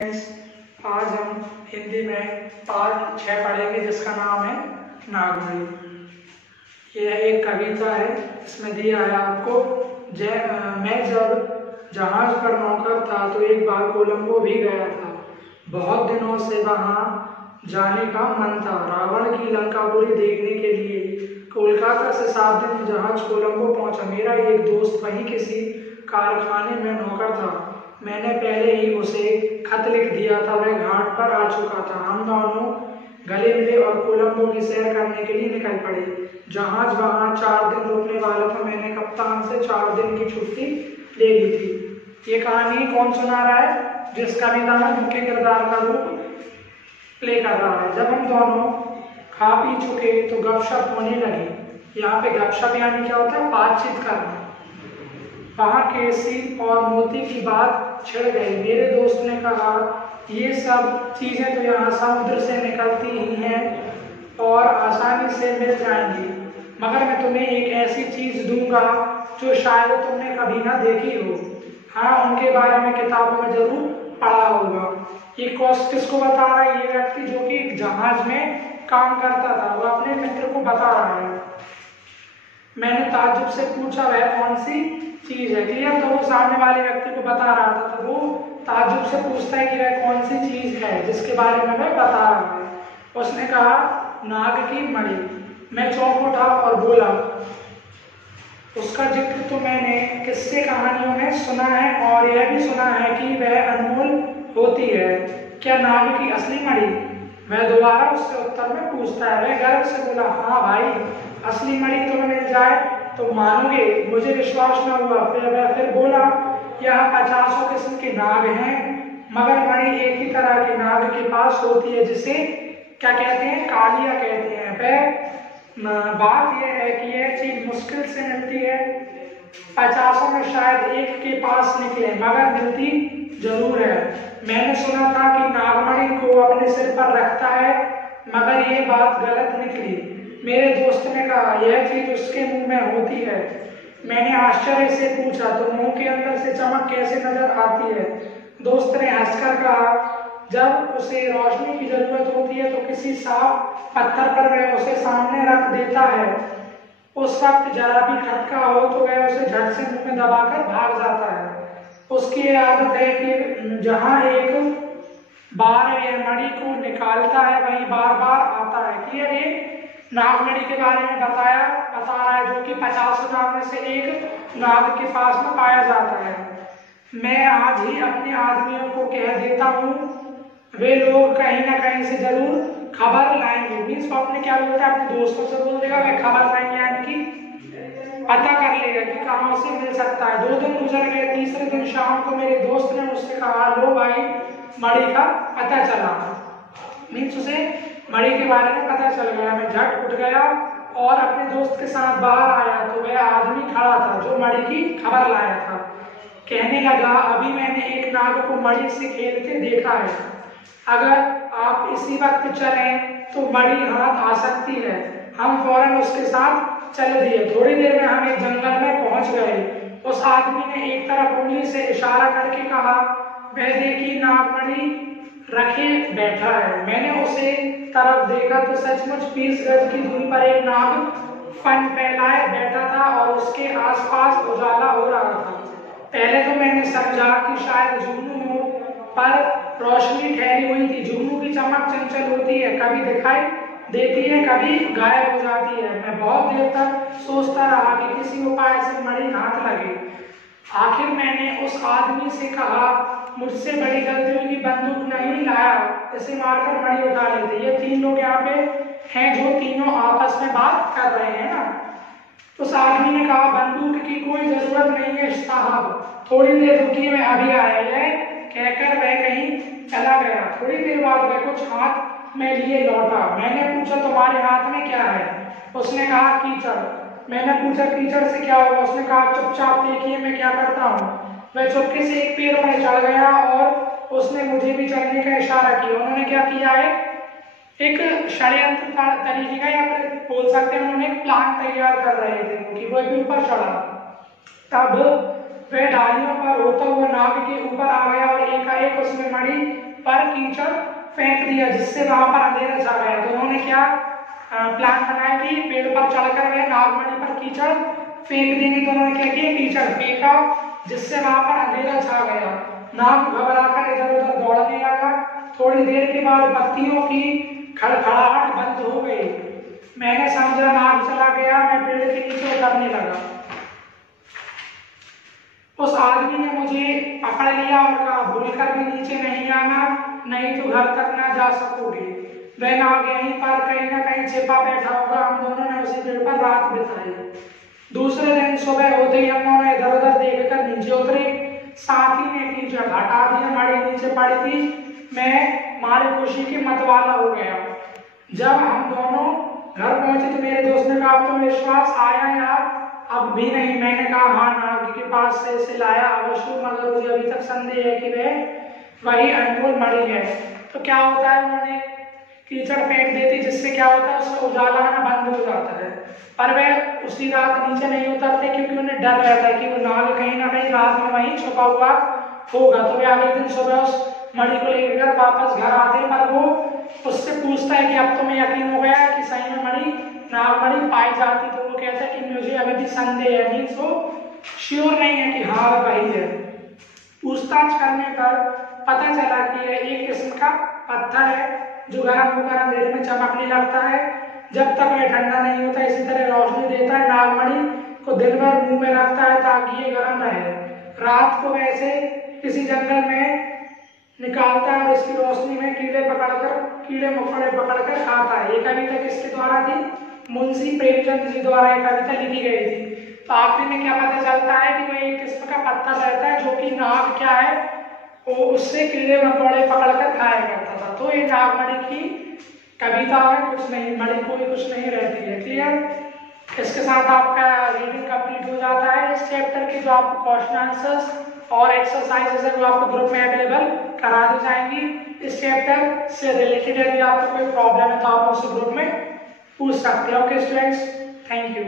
आज हम हिंदी में पार्ट 6 पढ़ेंगे जिसका नाम है नागमणि। यह एक कविता है। इसमें दिया है आपको मैं जब जहाज पर नौकर था तो एक बार कोलंबो भी गया था। बहुत दिनों से वहाँ जाने का मन था, रावण की लंकापुरी देखने के लिए। कोलकाता से 7 दिन जहाज कोलंबो पहुंचा। मेरा एक दोस्त वहीं किसी कारखाने में नौकर था। मैंने पहले ही उसे खत लिख दिया था, वह घाट पर आ चुका था। हम दोनों गले मिले और कोलंबो की सैर करने के लिए निकल पड़े। जहाज वहाँ 4 दिन रुकने वाला था। मैंने कप्तान से 4 दिन की छुट्टी ले ली थी। ये कहानी कौन सुना रहा है? जिस कविता में मुख्य किरदार का रूप प्ले कर रहा है। जब हम दोनों खा पी चुके तो गपशप होने लगी। यहाँ पे गपशप यानी क्या होता है? बातचीत करना। वहाँ केसी और मोती की बात छिड़ गई। मेरे दोस्त ने कहा, ये सब चीजें तो यहाँ समुद्र से निकलती ही हैं और आसानी से मिल जाएंगी, मगर मैं तुम्हें एक ऐसी चीज दूंगा जो शायद तुमने कभी ना देखी हो। हाँ, उनके बारे में किताबों में जरूर पढ़ा होगा। ये किसको बता रहा है? ये व्यक्ति जो कि एक जहाज में काम करता था, वो अपने मित्र को बता रहा है। मैंने ताज्जुब से पूछा, वह कौन सी चीज है? क्लियर? तो वो सामने वाले व्यक्ति को बता रहा था, तो वो ताज्जुब से पूछता है कि वह कौन सी चीज है जिसके बारे में वह बता रहा है। उसने कहा, नाग की मणि। मैं चौंक उठा और बोला, उसका जिक्र तो मैंने किस्से कहानियों में सुना है और यह भी सुना है कि वह अनमोल होती है। क्या नाग की असली मणि? वह दोबारा उससे उत्तर में पूछता है। वह गर्व से बोला, हाँ भाई, असली मणि तुम्हें मिल जाए तो मानोगे? मुझे विश्वास न हुआ। फिर बोला, यहाँ 50 किस्म के नाग हैं, मगर मणि एक ही तरह के नाग के पास होती है, जिसे क्या कहते हैं? कालिया कहते हैं। वह बात यह है कि यह चीज मुश्किल से मिलती है। 50 में शायद एक के पास निकले, मगर मिलती जरूर है। मैंने सुना था कि नागमणि को अपने सिर पर रखता है, मगर ये बात गलत निकली। मेरे दोस्त ने कहा, यह चीज उसके मुंह में होती है। मैंने आश्चर्य से पूछा, तो मुंह के अंदर से चमक कैसे नजर आती है? दोस्त ने हंसकर कहा, जब उसे रोशनी की जरूरत होती है तो किसी साफ पत्थर पर वह उसे सामने रख देता है। उस वक्त जरा भी खटका हो तो वह उसे झट से मुंह में दबाकर भाग जाता है। उसकी आदत है कि जहां एक बार यह मणि को निकालता है वहीं बार बार आता है। कि ये नागमणि के बारे में बता रहा है, जो कि 50 नाग में से एक नाग के पास में पाया जाता है। मैं आज ही अपने आदमियों को कह देता हूँ, वे लोग कहीं ना कहीं से जरूर खबर लाएंगे। मीन्स वो अपने क्या बोलता है? अपने दोस्तों से बोल देगा, वे खबर लाएंगे, यानी कि पता कर लेगा कि कहाँ से मिल सकता है। 2 दिन गुजर गए। तीसरे दिन शाम को मेरे दोस्त ने मुझसे कहा, लो भाई, मणि का पता चला। मीन्स उसे मणि के बारे में पता चल गया। मैं झट उठ गया और अपने दोस्त के साथ बाहर आया तो वह आदमी खड़ा था जो मणि की खबर लाया था। कहने लगा, अभी मैंने एक नाग को मणि से खेलते देखा है। अगर आप इसी वक्त चलें तो मणि हाथ आ सकती है। हम फौरन उसके साथ चल दिए। थोड़ी देर में हम एक जंगल में पहुंच गए। उस आदमी ने एक तरफ उंगली से इशारा करके कहा, वह देखिए, नागमणि रखे बैठा है। मैंने उसे तरफ देखा तो सचमुच 20 गज की दूरी पर एक नाग फन फैलाए बैठा था और उसके आसपास उजाला हो रहा था। पहले तो मैंने समझा कि शायद जुगनू हो, पर रोशनी ठहरी हुई थी। जुगनू की चमक चंचल होती है, कभी दिखाई देती है, कभी गायब हो जाती है। मैं बहुत देर तक सोचता रहा कि किसी उपाय से मणि हाथ लगे। आखिर मैंने उस आदमी से कहा, मुझसे बड़ी गलती हुई, बंदूक नहीं लाया, इसे मारकर मणि उठा लेते। ये 3 लोग यहाँ पे हैं जो तीनों आपस में बात कर रहे हैं ना। उस आदमी ने कहा, बंदूक की कोई जरूरत नहीं है साहब, थोड़ी देर रुकिए, मैं अभी आया। यह कहकर वह कहीं चला गया। थोड़ी देर बाद वह कुछ हाथ में लिए लौटा। मैंने पूछा, तुम्हारे हाथ में क्या है? उसने कहा, कीचड़। मैंने पूछा, कीचड़ से क्या होगा? उसने कहा, चुपचाप देखिए मैं क्या करता हूँ। वह चुपके से एक पेड़ पर चढ़ गया और उसने मुझे भी चढ़ने का इशारा किया। उन्होंने क्या किया है? एक षड्यंत्र तरीके का, या फिर बोल सकते हैं उन्होंने एक प्लान तैयार कर रहे थे कि वो भी ऊपर चढ़ा। तब वह डालियों पर होता हुआ नाग के ऊपर आ गया और एकाएक उसमें मणि कीचड़ फेंक दिया जिससे वहां पर अंधेरा छा गया। तो उन्होंने क्या प्लान बनाया कि पेड़ पर चढ़कर वे नागमणि पर कीचड़ फेंक देंगे। तो उन्होंने क्या किया, कीचड़ फेंका जिससे वहां पर अंधेरा छा गया। नाग घबराकर इधर उधर दौड़ने लगा। थोड़ी देर के बाद पत्तियों की खड़खड़ाहट बंद हो गई। मैंने समझा नाग चला गया, मैं पेड़ के नीचे उतरने लगा। उस आदमी ने मुझे पकड़ लिया और कहा, भूलकर भी नीचे नहीं आना, नहीं तो घर तक ना जा सकोगे। वह नाग यहीं पर कहीं ना कहीं छिपा बैठा होगा। हम दोनों ने उसी पेड़ पर रात बिताई। दूसरे दिन सुबह होते ही हम दोनों इधर उधर देखकर नीचे उतरे। साथी ने कीचड़ हटा दिया, मड़ी नीचे पड़ी थी। मैं मारे खुशी के मतवाला हो गया। जब हम दोनों घर पहुंचे तो मेरे दोस्त ने कहा, अब तो विश्वास आया यार? अब भी नहीं। मैंने कहा, हाँ, नाग के पास से इसे लाया अवश्य, मगर मुझे अभी तक संदेह है कि वह वही अनमोल मणि है। तो क्या होता है, उन्होंने कीचड़ फेंक देती जिससे क्या होता है, उसका उजाला आना बंद हो जाता है। पर वह उसी रात नीचे नहीं उतरते क्योंकि उन्हें डर रहता है कि वो नाग कहीं ना कहीं रात में वहीं छुपा हुआ होगा। तो वे अगले दिन सुबह उस मणि को लेकर वापस घर आते हैं। पर वो उससे पूछता है कि अब तुम्हें यकीन हो गया कि सही में मणि नागमणि पाई जाती? तो वो कहता है कि मुझे अभी भी संदेह है, मीन्स वो श्योर नहीं है कि हाँ वही है। पूछताछ करने पर पता चला कि यह एक किस्म का पत्थर है जो गर्म होकर अंधेरे में चमकने लगता है। जब तक वह ठंडा नहीं होता इसी तरह रोशनी देता है। नागमणि को दिन भर मुंह में रखता है ताकि ये गर्म रहे। रात को वैसे किसी जंगल में निकालता है और इसकी रोशनी में कीड़े मकोड़े पकड़कर खाता है। ये कविता किसके द्वारा थी? मुंशी प्रेमचंद जी द्वारा ये कविता लिखी गई थी। तो आखिर में क्या पता चलता है कि वह एक किस्म का पत्थर रहता है जो कि नाग क्या है, वो उससे कीड़े मकोड़े पकड़कर खाया करता था। तो ये नागमणि की कविता में कुछ नहीं, मणि कोई कुछ नहीं रहती है। क्लियर? इसके साथ आपका रीडिंग कंप्लीट हो जाता है। इस चैप्टर के जो आपको क्वेश्चन आंसर्स और एक्सरसाइजेस है वो आपको ग्रुप में अवेलेबल करा दी जाएंगी। इस चैप्टर से रिलेटेड यदि आपको कोई प्रॉब्लम है तो आप उस ग्रुप में पूछ सकते हो। Okay students, thank you.